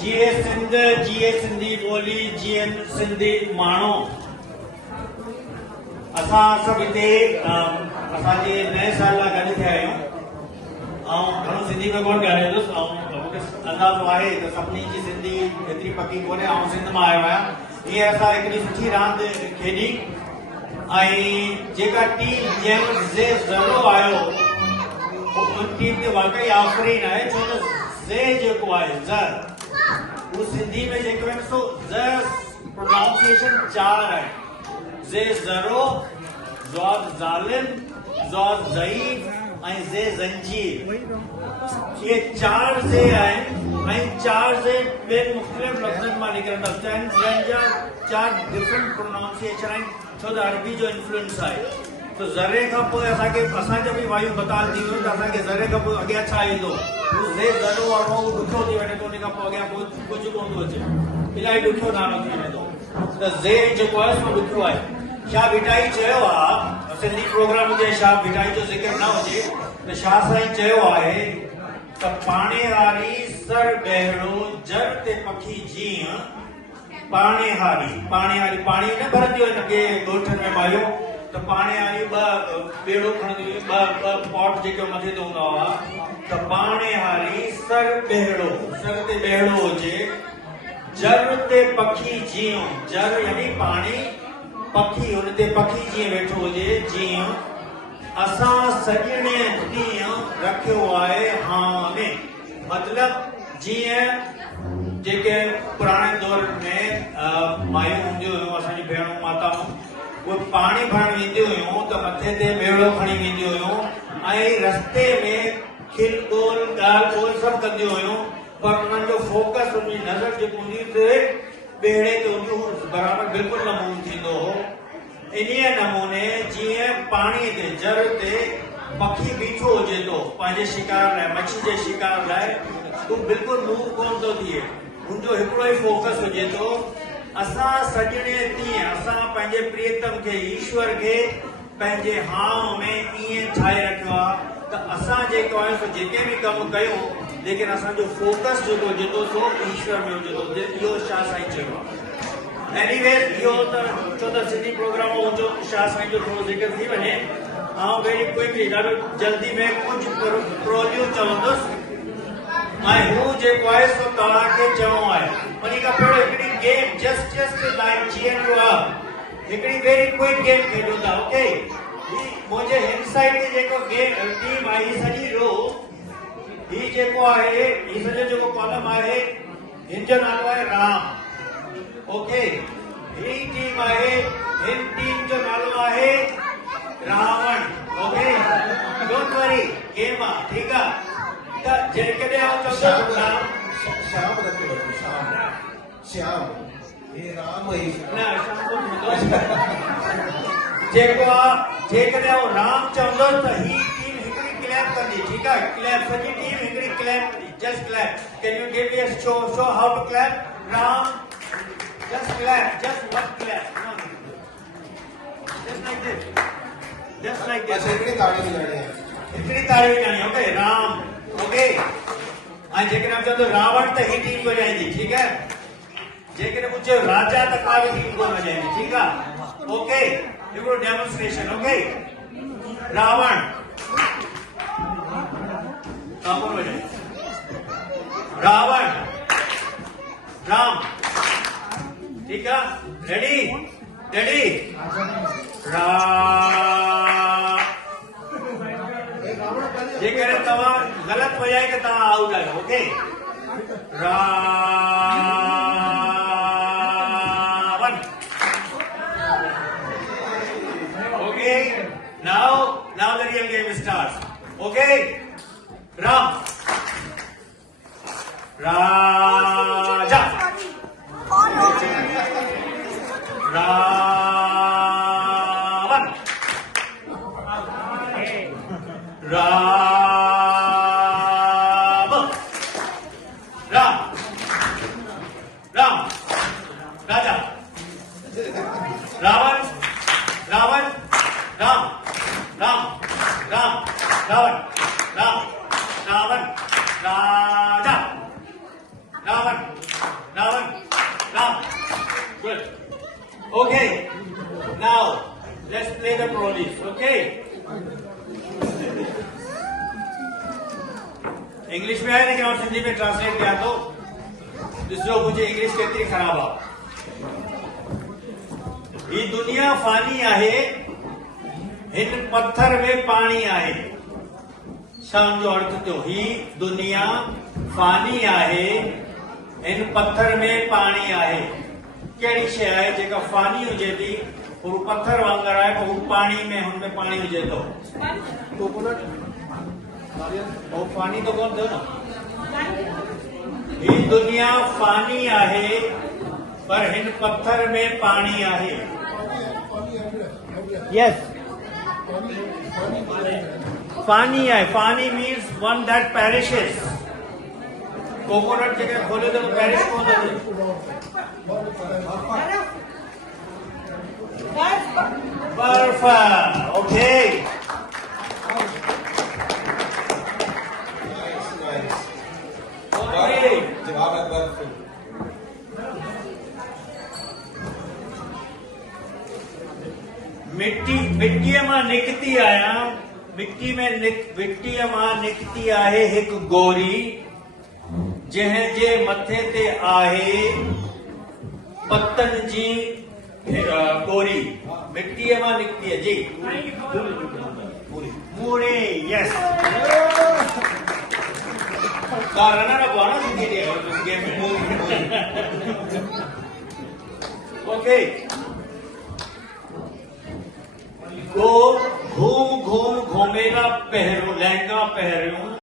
जीए सिंध, जीए सिंधी ॿोली, जीए सिंधी माण्हू, असां सभु हिते असांजे नए साल लाइ गॾु थिया आहियूं ऐं घणो सिंधी में कोन ॻाल्हाईंदुसि ऐं मूंखे अंदाज़ो आहे त सभिनी जी सिंधी एतिरी पकी कोन्हे। ऐं सिंध मां आयो आहियां। हीअं असां हिकिड़ी सुठी रांदि खेॾी ऐं जेका टीम जंहिं ज़े ज़रो आयो उन टीम ते वाकई आफ़रीन आहे, छो त ज़े जेको आहे ज़र वो सिंधी में जेको आहे सो ज़ प्रोनाउंसिएशन 4 आहे। ज़े ज़रो, ज़ाद ज़ालिम, ज़ाद ज़ईफ़ ऐं ज़े ज़ंजीर। ये 4 ज़े आहिनि ऐं 4 ज़े ॿियनि मुख़्तलिफ़ लफ़्ज़नि मां निकिरंदा आहिनि जंहिं जा 4 डिफरेंट प्रोनाउंसिएशन आहिनि, छो त अरबी जो इन्फ्लुएंस आहे। तो ज़रे खां पोइ असांजो बि वायु बताल थी वियो त असांखे ज़रे खां पोइ अॻियां छा ईंदो। ज़े ज़रो वारो ॾुखियो थी वञे थो, उन खां पोइ अॻियां कुझु कोन थो अचे, इलाही ॾुखियो नालो थी वञे थो। त ज़े जेको आहे सो ॾुखियो आहे। शाह भिटाई चयो आहे, सिंधी प्रोग्राम हुजे शाह भिटाई जो ज़िक्र न हुजे त शाह साईं चयो आहे त पाणे वारी सर बहिड़ो जर ते पखी जीअं पाणे हारी। पाणी न भरंदियूं आहिनि अॻे ॻोठनि में मायूं, त पाणे वारी ॿ बेड़ो खणंदियूं, ॿ पॉट जेके मथे ते हूंदा हुआ, त पाणे हारी सर बहिड़ो, सर ते बहिड़ो हुजे, जर ते पखी जीअं, जर यानी पाणी, पखी हुन ते पखी जीअं वेठो हुजे, जीअं असां सॼणे ॾींहुं रखियो आहे हां में। मतिलब जीअं जेके पुराणे दौर में मायूं हूंदियूं हुयूं, असांजी भेणूं माताऊं, वो पाणी भरण वेंदियूं हुयूं त मथे ते बेड़ो खणी वेंदियूं हुयूं ऐं रस्ते में खिल ॿोल ॻाल्हि ॿोल सभु कंदियूं हुयूं, पर उन्हनि जो फोकस, उनजी नज़र जेको हूंदी ते बेड़े ते हूंदी, बराबरि बिल्कुलु न मूव थींदो हो। इन्हीअ नमूने जीअं पाणीअ ते जर ते पखी बीठो हुजे थो पंहिंजे शिकार लाइ, मच्छी जे शिकार लाइ, तूं बिल्कुलु मूव कोन थो थिए, हुनजो हिकिड़ो ई फोकस हुजे थो। असां सॼणे ॾींहुं असां पंहिंजे प्रियतम खे, ईश्वर खे पंहिंजे हाव में ईअं ठाहे रखियो आहे त असां जेको आहे सो जेके बि कमु कयूं, लेकिन असांजो फोकस जेको हुजे थो सो ईश्वर में हुजे थो। इहो शाह साईं चयो आहे। एनीवेज इहो त छो त सिंधी प्रोग्राम जो शाह साईं जो थोरो ज़िक्र थी वञे, ऐं वेरी क्विकली ॾाढो जल्दी में कुझु प्रोल्यू चवंदुसि ऐं हू जेको आहे सो तव्हांखे चवणो आहे। उन खां पहिरियों हिकिड़ी गेम जस्ट लाइक जीअं हिकिड़ी वेरी क्विक गेम खेॾूं था। ओके, मुंहिंजे हिन साइड ते जेको गेम टीम आहे, ही सॼी रो, ही जेको आहे, ही सॼो जेको कॉलम आहे, हिन जो नालो आहे राम। ओके, ही टीम आहे, हिन टीम जो नालो आहे Ravan. Okay, don't worry, game आहे, ठीकु आहे। त जेकॾहिं आउं चवंदो राम, श्याम रखियो, श्याम, हे राम ही न शाम को जेको आहे, जेकॾहिं आउं राम चवंदुसि त ही टीम हिकिड़ी क्लैप कंदी, ठीकु आहे। क्लैप, सॼी टीम हिकिड़ी क्लैप कंदी, just clap. Can you give me a show how to clap? Ram, just clap, just one clap. No. Just like this. Just like this. इतनी ताड़ी बजानी है। इतनी ताड़ी बजानी है। ओके, राम। ओके। आज जेकर आप चाहते रावण तो ही टीम बजाएंगी, ठीक है? जेकर पूछे राजा तो काली टीम को बजाएंगी, ठीक है? ओके। ये वो डेमोन्स्ट्रेशन, ओके? रावण। कौन बजाए? रावण। राम। ठीक है, रेडी रेडी। जेकर तव्हां गलत बजाए त तव्हां आउट आहियो। Okay, Ravan. Okay, now the real game starts. Okay, Ram, Raja, Ravan, Ram, Ram, Ram, Raja, Ravan, Ravan, Ram, Ram, Ram, Ravan, Ram, Ravan, Raja, Ravan, okay English में आहे लेकिन और सिंधी में ट्रांसलेट कया तो ॾिसो मुझे इंग्लिश केतिरी ख़राब आहे। ही दुनिया फानी आहे, हिन पत्थर में पानी आहे। छा जो अर्थ थियो? ही दुनिया फानी आहे, हिन पत्थर में पानी आहे। कहिड़ी शइ आहे जेका फानी हुजे थी, हू पत्थर वांगुरु आहे, पर हू पानी में हुनमें पानी हुजे थो। कोकोनट वो पानी तो कौन थियो न? ही दुनिया फानी आहे, पर हिन पत्थर में पानी आहे। यस फानी आहे। Fani means one that पेरिशेस। Coconut जेके खोले तो पेरिश कोन थो थिए। बर्फ। ओके जवाब है बर्फ। मिट्टीअ मां निकिती आहियां, मिट्टीअ मां निकिती आहे हिकु गोरी, जंहिंजे मथे ते आहे पतनि जी गोरी। मिट्टीअ मां निकिती आहे जी मूड़ी। यस रनर अप हुआ ना गेम में। ओके घूम घूम घूमेगा पहरो लहंगा पहरियो